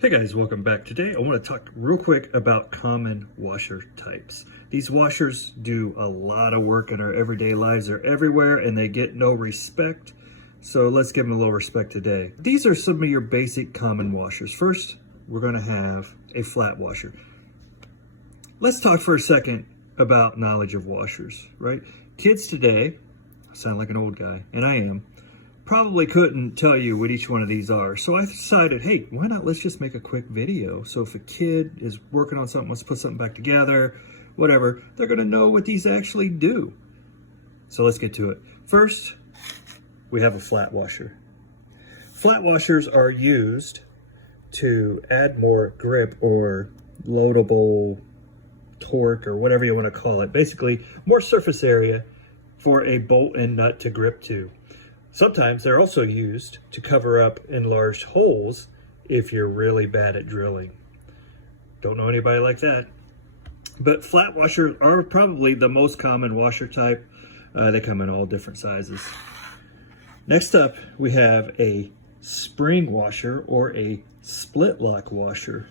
Hey guys, welcome back. Today I want to talk real quick about common washer types. These washers do a lot of work in our everyday lives. They're everywhere and they get no respect. So let's give them a little respect today. These are some of your basic common washers. First, we're going to have a flat washer. Let's talk for a second about knowledge of washers, right? Kids today, I sound like an old guy, and I am, probably couldn't tell you what each one of these are. So I decided, hey, why not let's just make a quick video. So if a kid is working on something, wants to put something back together, whatever, they're gonna know what these actually do. So let's get to it. First, we have a flat washer. Flat washers are used to add more grip or loadable torque or whatever you want to call it. Basically, more surface area for a bolt and nut to grip to. Sometimes they're also used to cover up enlarged holes if you're really bad at drilling. Don't know anybody like that. But flat washers are probably the most common washer type. They come in all different sizes. Next up, we have a spring washer or a split lock washer.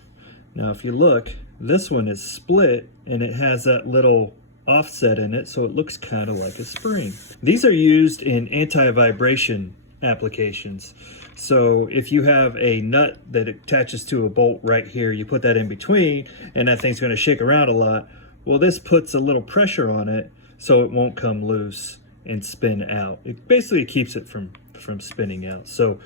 Now, if you look, this one is split and it has that little offset in it, so it looks kind of like a spring. These are used in anti-vibration applications. So if you have a nut that attaches to a bolt right here, you put that in between and that thing's going to shake around a lot. Well, this puts a little pressure on it so it won't come loose and spin out. It basically keeps it from spinning out. So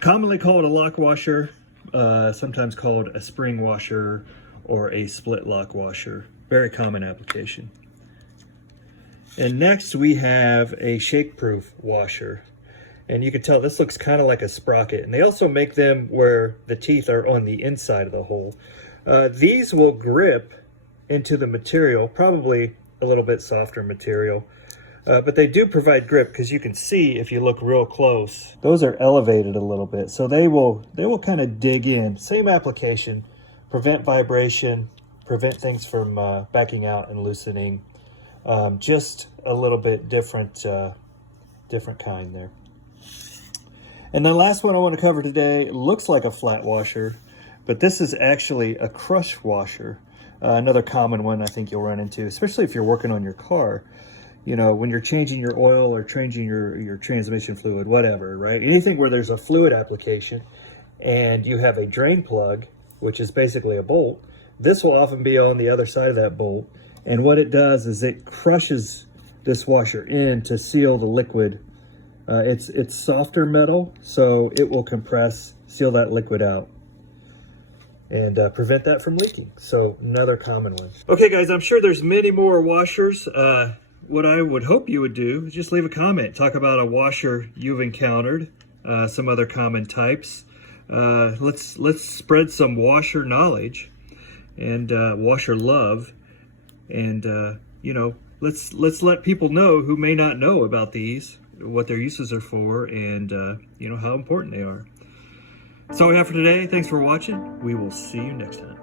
commonly called a lock washer, sometimes called a spring washer or a split lock washer. Very common application. And next we have a shake-proof washer. And you can tell this looks kind of like a sprocket. And they also make them where the teeth are on the inside of the hole. These will grip into the material, probably a little bit softer material. But they do provide grip because you can see if you look real close, those are elevated a little bit. So they will kind of dig in. Same application, prevent vibration, prevent things from backing out and loosening. Just a little bit different kind there. And the last one I want to cover today looks like a flat washer, but this is actually a crush washer. Another common one I think you'll run into, especially if you're working on your car. You know, when you're changing your oil or changing your transmission fluid, whatever, right? Anything where there's a fluid application and you have a drain plug, which is basically a bolt, this will often be on the other side of that bolt. And what it does is it crushes this washer in to seal the liquid. It's softer metal, so it will compress, seal that liquid out, and prevent that from leaking. So another common one. Okay guys, I'm sure there's many more washers. What I would hope you would do is just leave a comment. Talk about a washer you've encountered, some other common types. Let's spread some washer knowledge and washer love, and you know, let's let people know who may not know about these, what their uses are for, and you know, how important they are. That's all we have for today. Thanks for watching. We will see you next time.